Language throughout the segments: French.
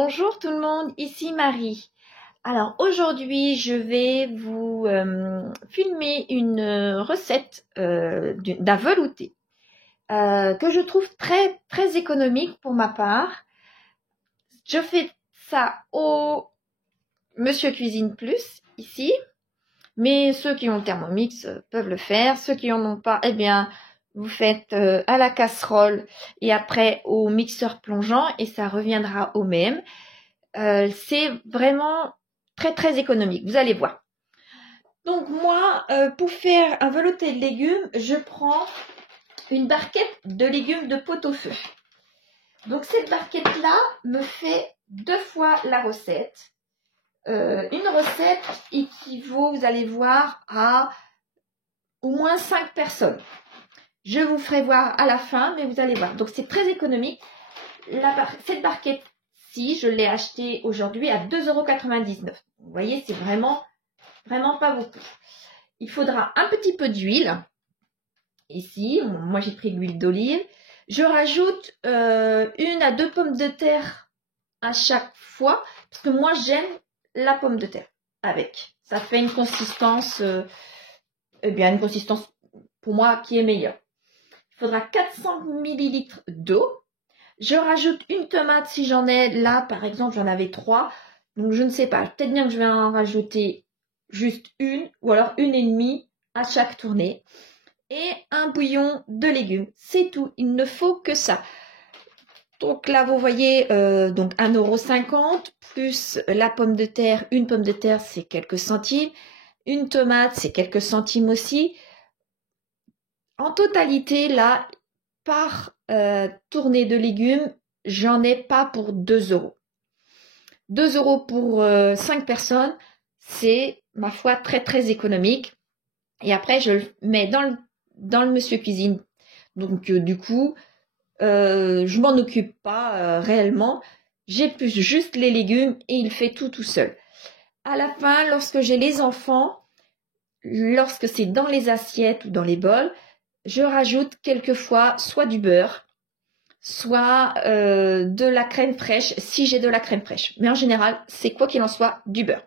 Bonjour tout le monde, ici Marie. Alors aujourd'hui je vais vous filmer une recette d'un velouté que je trouve très économique pour ma part. Je fais ça au Monsieur Cuisine Plus ici, mais ceux qui ont le Thermomix peuvent le faire. Ceux qui n'en ont pas, eh bien vous faites à la casserole et après au mixeur plongeant et ça reviendra au même. C'est vraiment très économique, vous allez voir. Donc moi, pour faire un velouté de légumes, je prends une barquette de légumes de pot-au-feu. Donc cette barquette-là me fait 2 fois la recette. Une recette équivaut, vous allez voir, à au moins 5 personnes. Je vous ferai voir à la fin, mais vous allez voir. Donc c'est très économique. Cette barquette-ci, je l'ai achetée aujourd'hui à 2,99 €. Vous voyez, c'est vraiment pas beaucoup. Il faudra un petit peu d'huile. Ici, moi j'ai pris de l'huile d'olive. Je rajoute 1 à 2 pommes de terre à chaque fois, parce que moi j'aime la pomme de terre avec. Ça fait une consistance, une consistance pour moi qui est meilleure. Il faudra 400 ml d'eau. Je rajoute une tomate si j'en ai. Là, par exemple, j'en avais 3. Donc, je ne sais pas. Peut-être bien que je vais en rajouter juste une ou alors 1,5 à chaque tournée. Et un bouillon de légumes. C'est tout. Il ne faut que ça. Donc là, vous voyez, donc 1,50 € plus la pomme de terre. Une pomme de terre, c'est quelques centimes. Une tomate, c'est quelques centimes aussi. En totalité, là, par tournée de légumes, j'en ai pas pour 2 €. 2 € pour 5 personnes, c'est ma foi très économique. Et après, je le mets dans le Monsieur Cuisine. Donc du coup, je m'en occupe pas réellement. J'épluche juste les légumes et il fait tout seul. À la fin, lorsque j'ai les enfants, lorsque c'est dans les assiettes ou dans les bols, je rajoute quelquefois soit du beurre, soit de la crème fraîche, si j'ai de la crème fraîche. Mais en général, c'est quoi qu'il en soit, du beurre.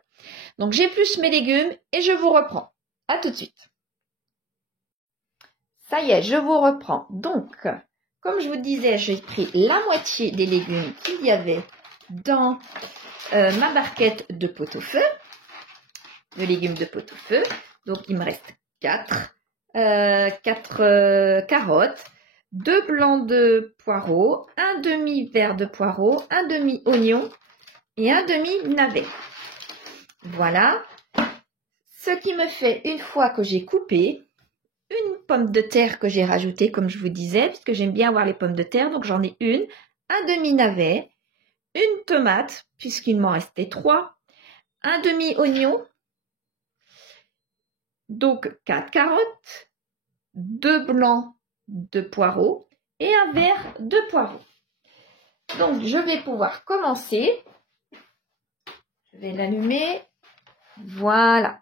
Donc j'épluche mes légumes et je vous reprends. À tout de suite. Ça y est, je vous reprends. Donc, comme je vous disais, j'ai pris la moitié des légumes qu'il y avait dans ma barquette de pot-au-feu, de légumes de pot-au-feu. Donc il me reste 4 carottes, 2 blancs de poireaux, un demi-verre de poireaux, un demi-oignon et un demi-navet. Voilà. Ce qui me fait, une fois que j'ai coupé, une pomme de terre que j'ai rajoutée, comme je vous disais, parce que j'aime bien avoir les pommes de terre, donc j'en ai une, un demi-navet, une tomate, puisqu'il m'en restait 3, un demi-oignon, donc 4 carottes, 2 blancs de poireaux et un verre de poireaux. Donc, je vais pouvoir commencer. Je vais l'allumer. Voilà.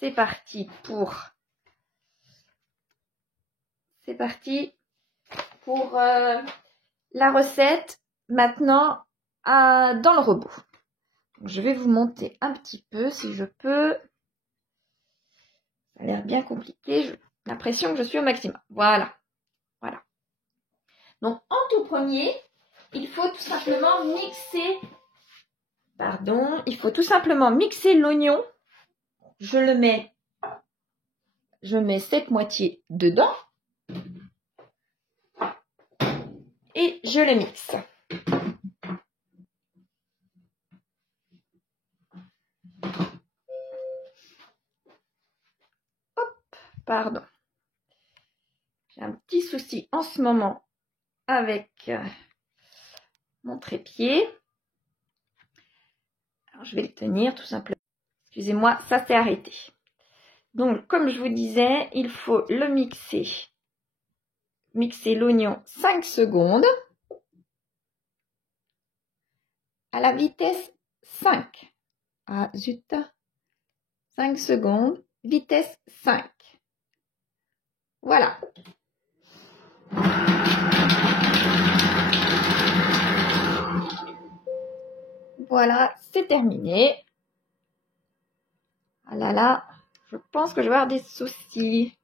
C'est parti pour la recette. Maintenant, dans le robot. Je vais vous monter un petit peu si je peux. Ça a l'air bien compliqué. J'ai l'impression que je suis au maximum. Voilà. Donc, en tout premier, il faut tout simplement mixer l'oignon. Je mets cette moitié dedans et je le mixe. Hop, pardon. J'ai un petit souci en ce moment avec mon trépied. Alors, je vais le tenir tout simplement. Excusez-moi, ça s'est arrêté. Donc, comme je vous disais, il faut le mixer. Mixer l'oignon 5 secondes à la vitesse 5. Ah, zut. 5 secondes, vitesse 5. Voilà. voilà, c'est terminé. Ah là là, je pense que je vais avoir des soucis.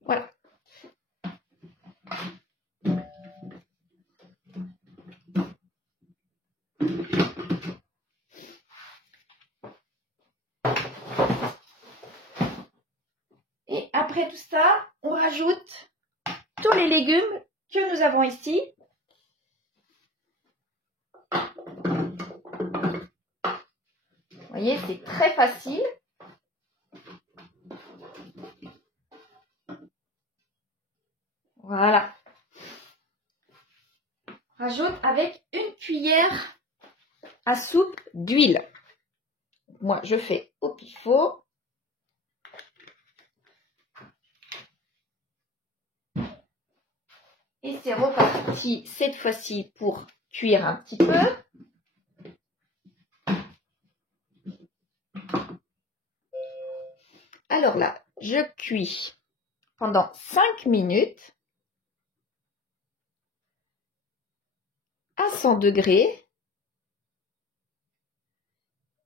Voilà. Et après tout ça, on rajoute tous les légumes que nous avons ici. Vous voyez, c'est très facile. Voilà. Rajoute avec une cuillère à soupe d'huile. Moi, je fais au pifot. Et c'est reparti cette fois-ci pour cuire un petit peu. Alors là, je cuis pendant 5 minutes à 100 degrés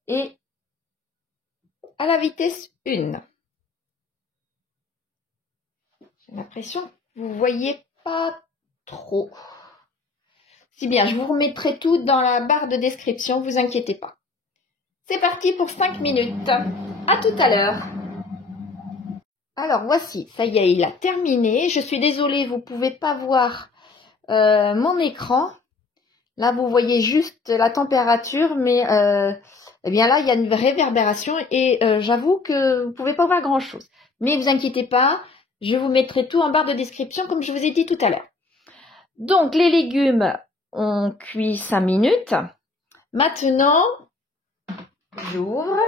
et à la vitesse 1. J'ai l'impression que vous ne voyez pas trop. Si bien, je vous remettrai tout dans la barre de description, vous inquiétez pas. C'est parti pour 5 minutes. À tout à l'heure. Alors voici, ça y est, il a terminé. Je suis désolée, vous ne pouvez pas voir mon écran. Là, vous voyez juste la température, mais eh bien là, il y a une réverbération et j'avoue que vous ne pouvez pas voir grand-chose. Mais vous inquiétez pas, je vous mettrai tout en barre de description comme je vous ai dit tout à l'heure. Donc, les légumes ont cuit 5 minutes. Maintenant, j'ouvre.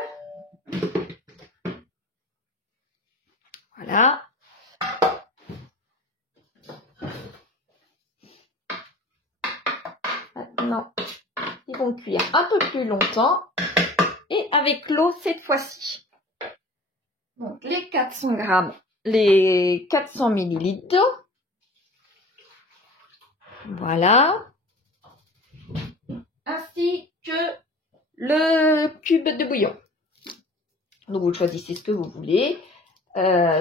Voilà. Maintenant, ils vont cuire un peu plus longtemps et avec l'eau cette fois-ci. Donc, les 400 grammes, les 400 millilitres d'eau. Voilà. Ainsi que le cube de bouillon. Donc, vous choisissez ce que vous voulez.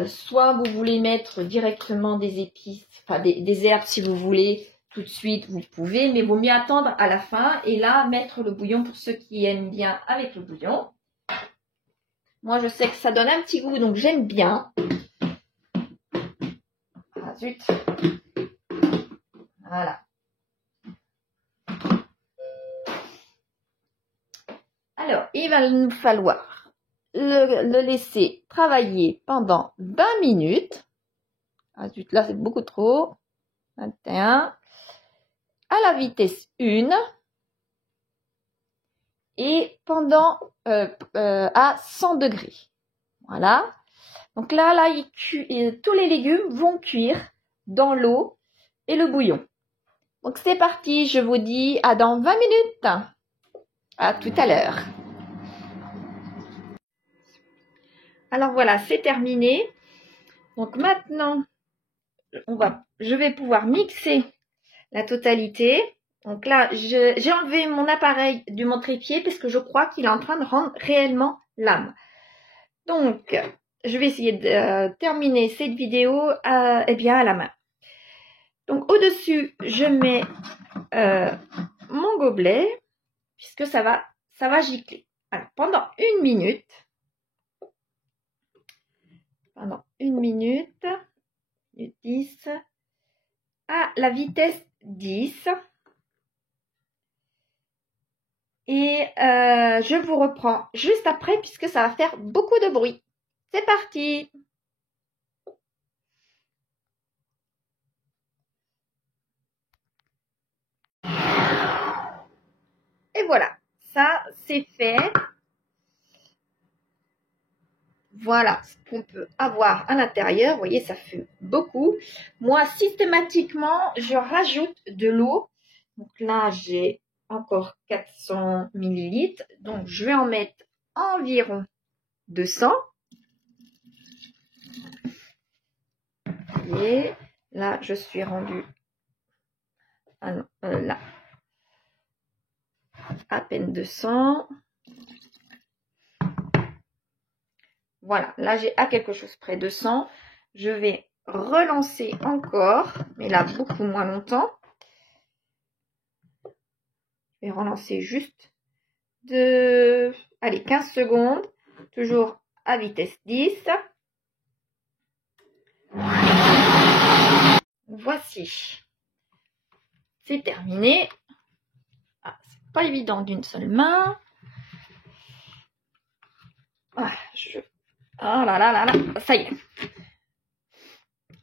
Soit vous voulez mettre directement des épices, enfin des herbes si vous voulez tout de suite, vous pouvez, mais il vaut mieux attendre à la fin et là mettre le bouillon pour ceux qui aiment bien avec le bouillon. Moi je sais que ça donne un petit goût donc j'aime bien. Ah zut. Voilà. Alors il va nous falloir le laisser travailler pendant 20 minutes. Ah zut, là c'est beaucoup trop. 21. À la vitesse 1. Et pendant à 100 degrés. Voilà. Donc là tous les légumes vont cuire dans l'eau et le bouillon. Donc c'est parti, je vous dis à dans 20 minutes. À tout à l'heure. Alors voilà, c'est terminé. Donc maintenant, je vais pouvoir mixer la totalité. Donc là, j'ai enlevé mon appareil du montre-pied parce que je crois qu'il est en train de rendre réellement l'âme. Donc, je vais essayer de terminer cette vidéo à la main. Donc, au-dessus, je mets mon gobelet puisque ça va gicler. Alors, pendant 1 minute, minute 10, à la vitesse 10. Et je vous reprends juste après puisque ça va faire beaucoup de bruit. C'est parti! Et voilà, ça c'est fait. Voilà ce qu'on peut avoir à l'intérieur. Vous voyez, ça fait beaucoup. Moi, systématiquement, je rajoute de l'eau. Donc là, j'ai encore 400 millilitres. Donc, je vais en mettre environ 200. Et là, je suis rendue là, à peine 200. Voilà, là, j'ai à quelque chose près de 100. Je vais relancer encore, mais là, beaucoup moins longtemps. Je vais relancer juste allez, 15 secondes, toujours à vitesse 10. Voici. C'est terminé. Ah, c'est pas évident d'une seule main. Ah, oh là là là là, ça y est.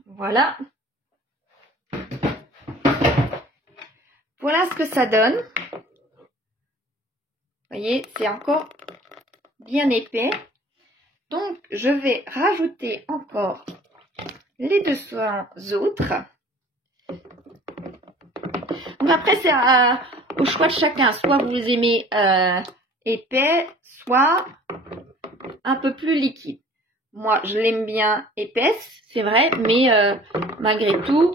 Voilà. Voilà ce que ça donne. Vous voyez, c'est encore bien épais. Donc, je vais rajouter encore les 200 autres. Donc après, c'est au choix de chacun. Soit vous aimez épais, soit un peu plus liquide. Moi, je l'aime bien épaisse, c'est vrai, mais malgré tout,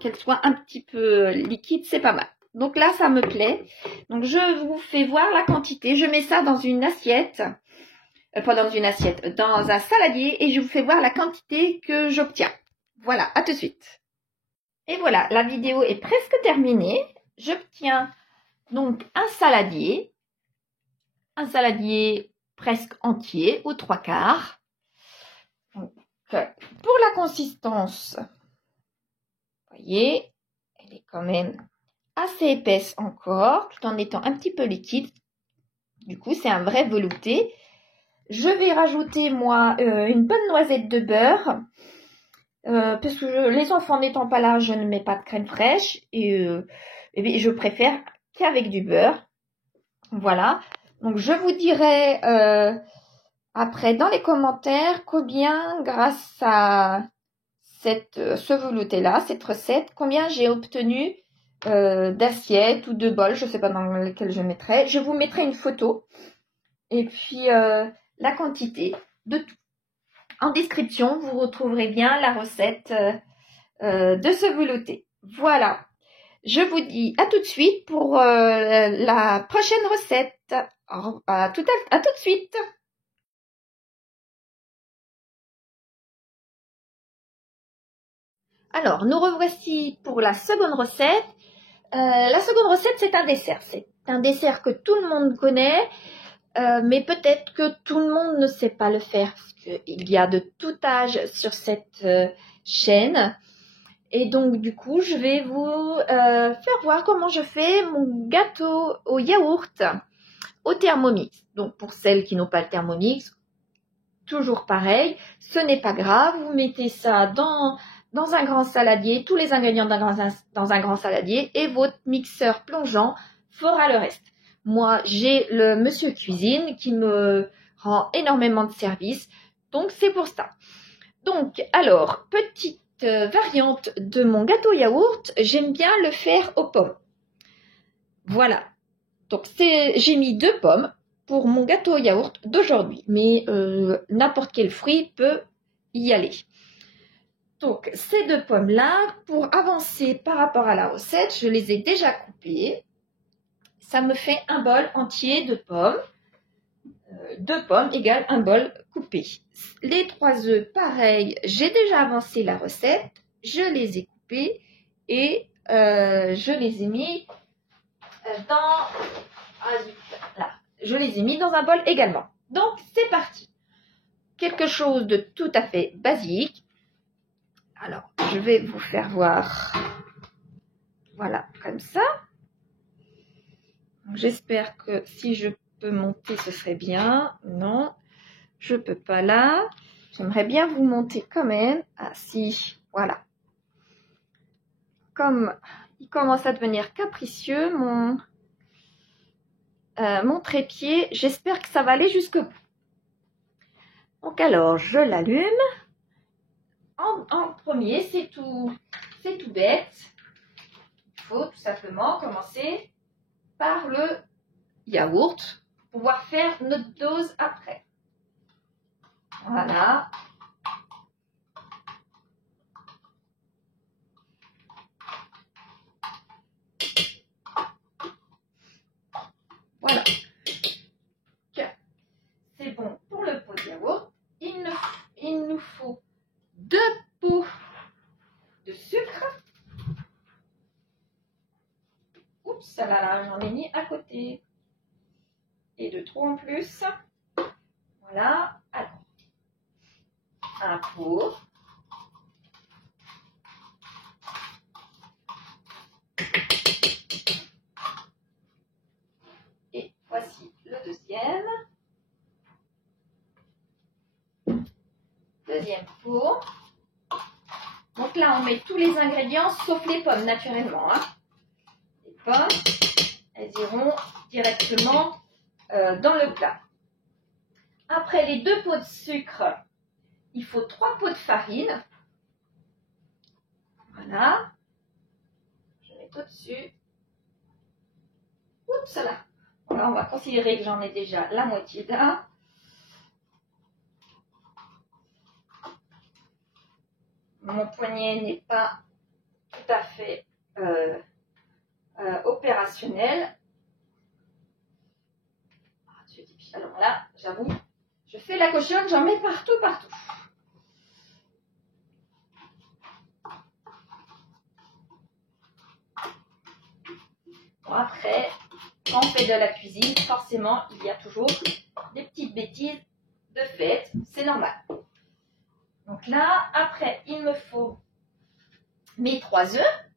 qu'elle soit un petit peu liquide, c'est pas mal. Donc là, ça me plaît. Donc, je vous fais voir la quantité. Je mets ça dans une assiette. Pas dans une assiette, dans un saladier. Et je vous fais voir la quantité que j'obtiens. Voilà, à tout de suite. Et voilà, la vidéo est presque terminée. J'obtiens donc un saladier presque entier, aux 3/4. Donc, pour la consistance, vous voyez, elle est quand même assez épaisse encore, tout en étant un petit peu liquide. Du coup, c'est un vrai velouté. Je vais rajouter, moi, une bonne noisette de beurre. Parce que les enfants n'étant pas là, je ne mets pas de crème fraîche. Et je préfère qu'avec du beurre. Voilà. Donc, je vous dirai après dans les commentaires combien, grâce à ce velouté-là, cette recette, combien j'ai obtenu d'assiettes ou de bols, je ne sais pas dans lesquels je mettrai. Je vous mettrai une photo et puis la quantité de tout. En description, vous retrouverez bien la recette de ce velouté. Voilà. Je vous dis à tout de suite pour la prochaine recette. À tout de suite. Alors, nous revoici pour la seconde recette. La seconde recette, c'est un dessert. C'est un dessert que tout le monde connaît, mais peut-être que tout le monde ne sait pas le faire parce qu'il y a de tout âge sur cette chaîne. Et donc, du coup, je vais vous faire voir comment je fais mon gâteau au yaourt au Thermomix. Donc, pour celles qui n'ont pas le Thermomix, toujours pareil, ce n'est pas grave. Vous mettez ça dans un grand saladier, tous les ingrédients dans un grand saladier et votre mixeur plongeant fera le reste. Moi, j'ai le monsieur cuisine qui me rend énormément de service, donc c'est pour ça. Donc, alors, petite variante de mon gâteau yaourt, j'aime bien le faire aux pommes. Voilà. Donc, j'ai mis 2 pommes pour mon gâteau yaourt d'aujourd'hui, mais n'importe quel fruit peut y aller. Donc, ces 2 pommes-là, pour avancer par rapport à la recette, je les ai déjà coupées. Ça me fait un bol entier de pommes. 2 pommes égale un bol coupé. Les 3 œufs, pareil, j'ai déjà avancé la recette. Je les ai coupés et je les ai mis dans... là. Je les ai mis dans un bol également. Donc, c'est parti. Quelque chose de tout à fait basique. Alors, je vais vous faire voir. Voilà, comme ça. J'espère que si je peux monter, ce serait bien. Non, je peux pas là. J'aimerais bien vous monter quand même. Ah si, voilà. Comme il commence à devenir capricieux, mon trépied, j'espère que ça va aller jusque bout. Donc alors, je l'allume. En premier, c'est tout bête. Il faut tout simplement commencer par le yaourt pour pouvoir faire notre dose après. Voilà. Voilà. C'est bon pour le pot de yaourt. Il nous faut 2 pots de sucre. Oups, là, j'en ai mis à côté. Et de trop en plus. Voilà. Alors, un pot. Et voici le deuxième. Deuxième pot. Donc là, on met tous les ingrédients sauf les pommes, naturellement. Hein. Les pommes, elles iront directement dans le plat. Après les 2 pots de sucre, il faut 3 pots de farine. Voilà. Je mets tout dessus. Oups là. Voilà, on va considérer que j'en ai déjà la moitié d'un. Mon poignet n'est pas tout à fait opérationnel. Alors là, j'avoue, je fais la cochonne, j'en mets partout. Bon, après, quand on fait de la cuisine, forcément, il y a toujours des petites bêtises de fait, c'est normal. Donc là, après, il me faut mes 3 œufs.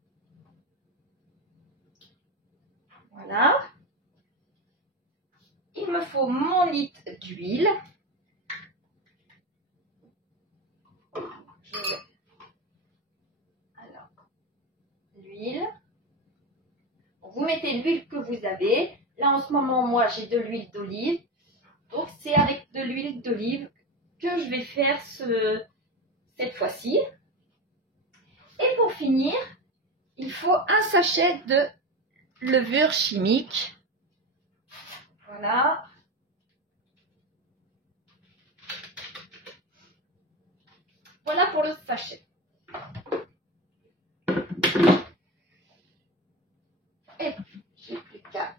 Voilà. Il me faut mon litre d'huile. Alors, l'huile. Vous mettez l'huile que vous avez. Là, en ce moment, moi, j'ai de l'huile d'olive. Donc, c'est avec de l'huile d'olive que je vais faire cette fois-ci. Et pour finir, il faut un sachet de levure chimique. Voilà. Voilà pour le sachet. Et j'ai plus qu'à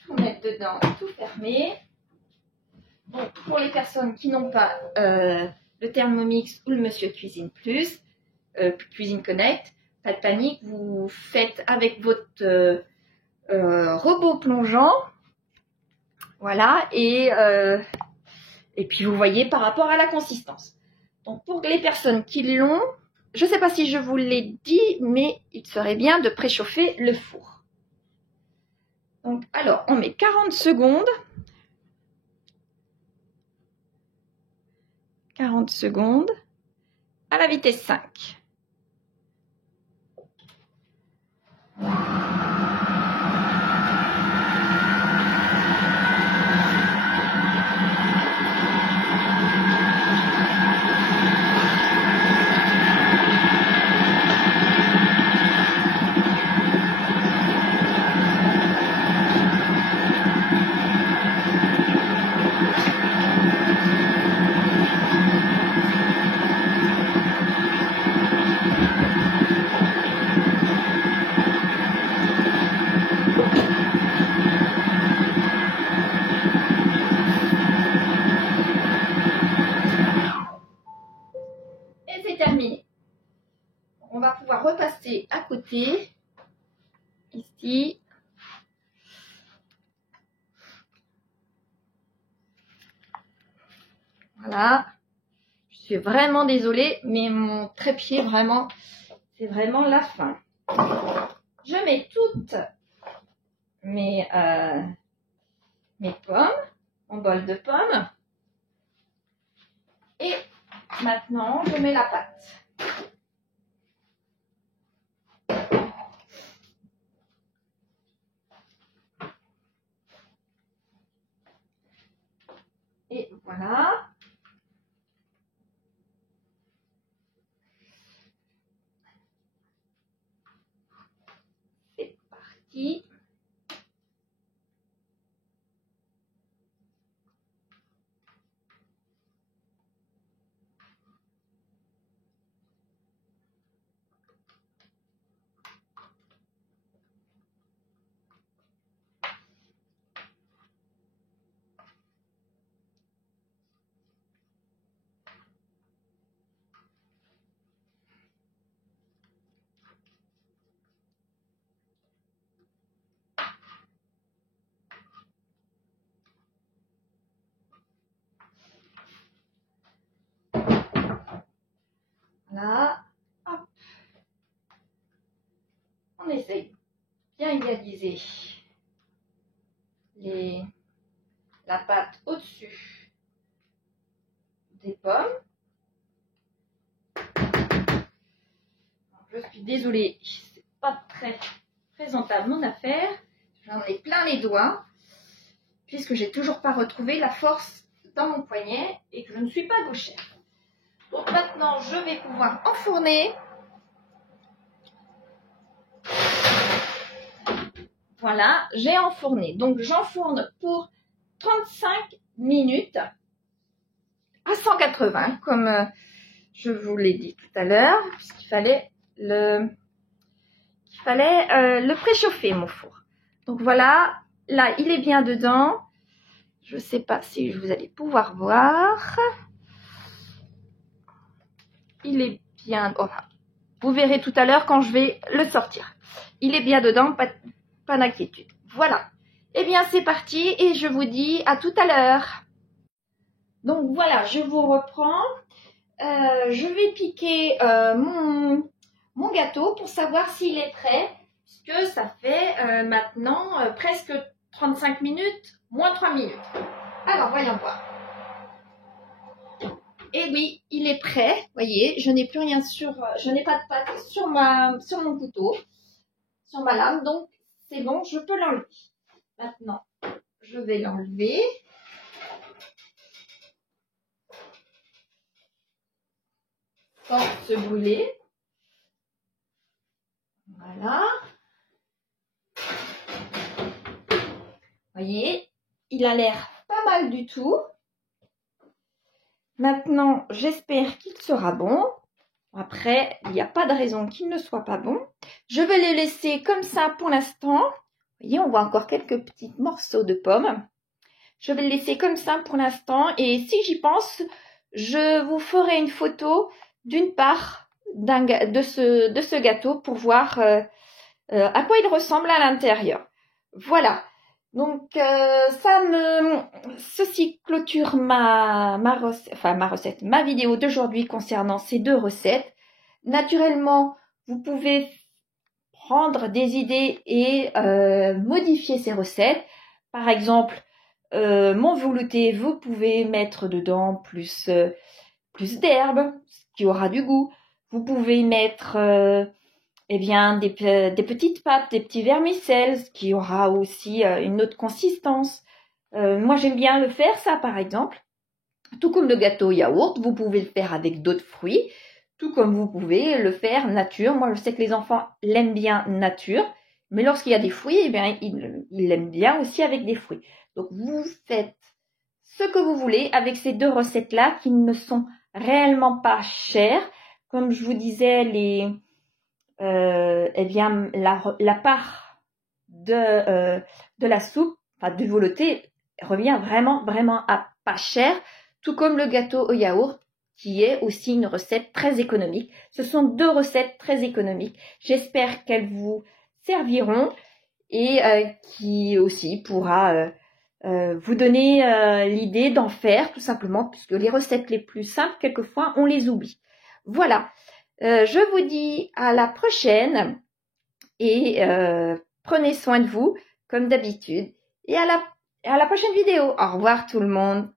tout mettre dedans, tout fermer. Donc, pour les personnes qui n'ont pas le Thermomix ou le Monsieur Cuisine Plus, Cuisine Connect, pas de panique, vous faites avec votre robot plongeant. Voilà, et puis vous voyez par rapport à la consistance. Donc pour les personnes qui l'ont, je ne sais pas si je vous l'ai dit, mais il serait bien de préchauffer le four. Donc alors, on met 40 secondes. 40 secondes à la vitesse 5. Et c'est terminé. On va pouvoir repasser à côté, ici. Voilà. Je suis vraiment désolée, mais mon trépied, vraiment, c'est vraiment la fin. Je mets toutes mes pommes, mon bol de pommes. Et maintenant, je mets la pâte. Et voilà. C'est parti. utiliser la pâte au-dessus des pommes. Je suis désolée, c'est pas très présentable mon affaire. J'en ai plein les doigts, puisque j'ai toujours pas retrouvé la force dans mon poignet et que je ne suis pas gauchère. Donc maintenant, je vais pouvoir enfourner. Voilà, j'ai enfourné. Donc j'enfourne pour 35 minutes à 180, comme je vous l'ai dit tout à l'heure, puisqu'il fallait le préchauffer, mon four. Donc voilà, là il est bien dedans. Je ne sais pas si vous allez pouvoir voir. Il est bien... Oh, vous verrez tout à l'heure quand je vais le sortir. Il est bien dedans, pas d'inquiétude. Voilà. Eh bien, c'est parti et je vous dis à tout à l'heure. Donc voilà, je vous reprends. Je vais piquer mon gâteau pour savoir s'il est prêt. Puisque ça fait maintenant presque 35 minutes, moins 3 minutes. Alors, voyons voir. Et oui, il est prêt. Voyez, je n'ai plus rien je n'ai pas de pâte sur mon couteau, sur ma lame. Donc, c'est bon, je peux l'enlever. Maintenant, je vais l'enlever. Sans se brûler. Voilà. Voyez, il a l'air pas mal du tout. Maintenant, j'espère qu'il sera bon. Après, il n'y a pas de raison qu'il ne soit pas bon. Je vais le laisser comme ça pour l'instant. Vous voyez, on voit encore quelques petits morceaux de pommes. Je vais le laisser comme ça pour l'instant. Et si j'y pense, je vous ferai une photo d'une part de ce gâteau pour voir à quoi il ressemble à l'intérieur. Voilà. Donc, ceci clôture ma vidéo d'aujourd'hui concernant ces deux recettes. Naturellement, vous pouvez prendre des idées et modifier ces recettes. Par exemple, mon velouté, vous pouvez mettre dedans plus d'herbes, ce qui aura du goût. Vous pouvez mettre des petites pâtes, des petits vermicelles, ce qui aura aussi une autre consistance. Moi, j'aime bien le faire, ça, par exemple. Tout comme le gâteau au yaourt, vous pouvez le faire avec d'autres fruits. Tout comme vous pouvez le faire nature. Moi, je sais que les enfants l'aiment bien nature. Mais lorsqu'il y a des fruits, eh bien, ils l'aiment bien aussi avec des fruits. Donc, vous faites ce que vous voulez avec ces deux recettes-là qui ne sont réellement pas chères. Comme je vous disais, la part de la soupe, enfin du velouté, revient vraiment, vraiment à pas cher, tout comme le gâteau au yaourt, qui est aussi une recette très économique. Ce sont deux recettes très économiques. J'espère qu'elles vous serviront et qui aussi pourra vous donner l'idée d'en faire, tout simplement, puisque les recettes les plus simples, quelquefois, on les oublie. Voilà. Je vous dis à la prochaine et prenez soin de vous comme d'habitude et à la prochaine vidéo. Au revoir tout le monde.